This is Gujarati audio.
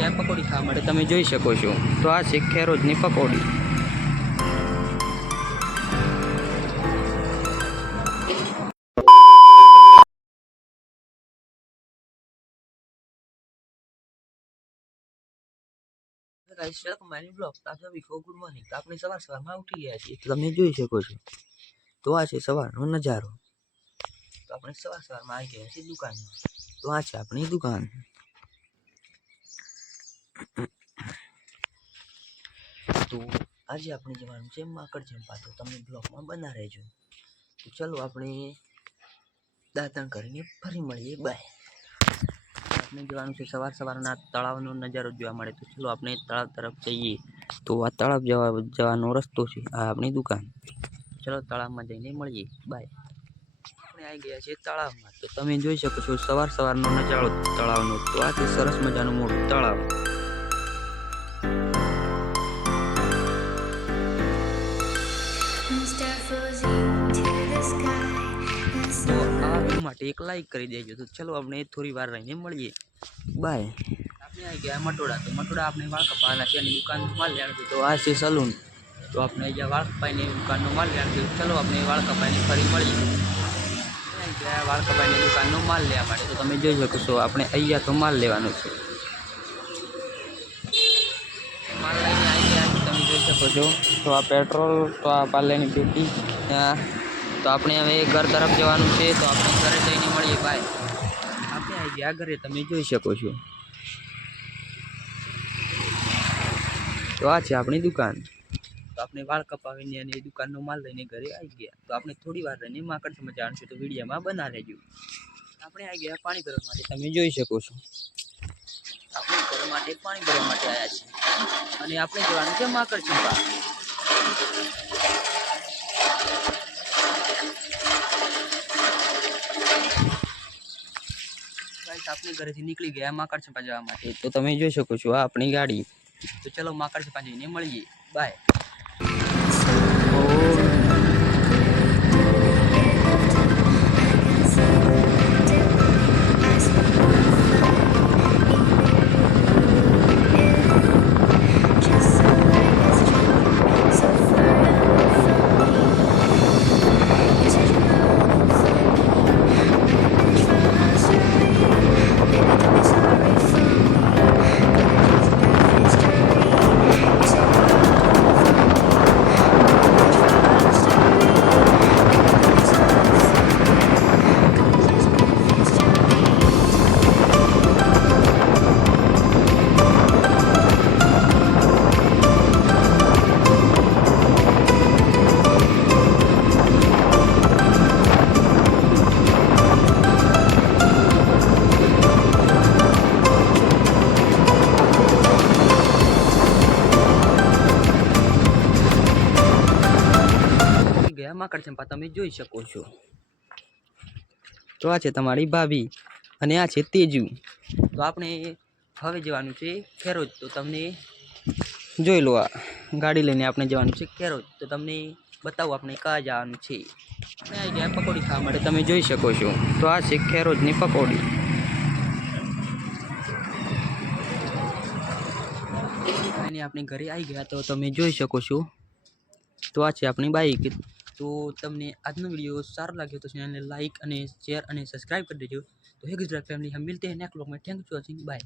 ગયા પકોડી ખાવા માટે તમે જોઈ શકો છો। તો આ છે ખેરોજની પકોડી। Good morning. તો આપણે સવારમાં ઉઠી ગયા છીએ, તો તમે જોઈ શકો છો। તો આ છે સવારનો નજારો। તો આપણે સવારમાં આવી ગયા છીએ દુકાનમાં। તો આ છે આપણી દુકાન। તો આજે આપણે જવાનું છે માકડ ચંપા। તો તમે બ્લોગમાં બના રહેજો। તો ચલો આપણે દાંતણ કરીને ફરી મળીએ। બાય। આપણે જવાનું છે સવારના તળાવનો નજારો જોવા મળે। તો ચલો આપણે તળાવ તરફ જઈએ। તો આ તળાવ જવાનો રસ્તો છે, આ આપણી દુકાન। ચલો તળાવમાં જઈને મળીએ। બાય। આપણે આવી ગયા છીએ તળાવમાં। તો તમે જોઈ શકો છો સવારનો નજારો તળાવનો। તો આ છે સરસ મજાનું મોટું તળાવ। તો આ વિડીયો માટે એક લાઈક કરી દેજો। તો ચલો આપણે થોડી વાર રહીને મળીએ। બાય। આપણે આવી ગયા મટોડા। તો મટોડા આપણે વાળ કપાવાના છે અને દુકાનનો માલ લેવાનો છે। તો આ છે સલૂન। તો આપણે અહીંયા વાળ કપાઈને દુકાનનો માલ લેવાનો છે। ચલો આપણે વાળ કપાઈને ફરી મળીએ। વાળ કપાઈને દુકાનનો માલ લેવા માટે। તો તમે જોઈ શકો છો આપણે અહીંયા તો માલ લેવાનો છે। માલ લઈને આવી ગયા તમે જોઈ શકો છો। તો આ પેટ્રોલ, તો આ પાર્લેની પેટી। તો આપણે હવે ઘર તરફ જવાનું છે। તો આપણે ઘરે જઈને મળીએ। બાય। આપણે આવી ગયા ઘરે, તમે જોઈ શકો છો। તો આ છે આપણી દુકાન। તો આપણે વાળ કપાવીને અને દુકાનનો માલ લઈને ઘરે આવી ગયા। તો આપણે થોડી વાર રહીને માકડ ચંપા જવાનું છે। તો વિડીયોમાં બના રહેજો। આપણે આવી ગયા પાણી ભરવા માટે, તમે જોઈ શકો છો। આપણે ઘર માટે પાણી ભરવા માટે આવ્યા છીએ અને આપણે જવાનું છે માકડ ચંપા। આપણે ઘરેથી નીકળી ગયા માકડ ચંપા જવા માટે। તો તમે જોઈ શકો છો આ આપણી ગાડી। તો ચલો માકડ ચંપા જઈને મળીએ। બાય। માકડ ચંપા તમે જોઈ શકો છો। તો આ છે તમારી ભાભી અને આ છે તેજુ। તો આપણે હવે જવાનું છે ખેરોજ। તો તમને જોઈ લો, આ ગાડી લઈને આપણે જવાનું છે ખેરોજ। તો તમને બતાવો આપણે ક્યાં જવાનું છે। આપણે આવી ગયા પકોડી ખાવા માટે, તમે જોઈ શકો છો। તો આ છે ખેરોજની પકોડી। અને આપણે ઘરે આવી ગયા। તો તમે જોઈ શકો છો। તો આ છે આપણી બાઈક। તો તમને આજનો वीडियो सारा लगे तो चैनल ने लाइक અને शेयर અને सब्सक्राइब कर दीजिए। तो हे गुजरात फैमिली, हम मिलते हैं नेक्स्ट व्लॉग में। Thank you for watching. Bye.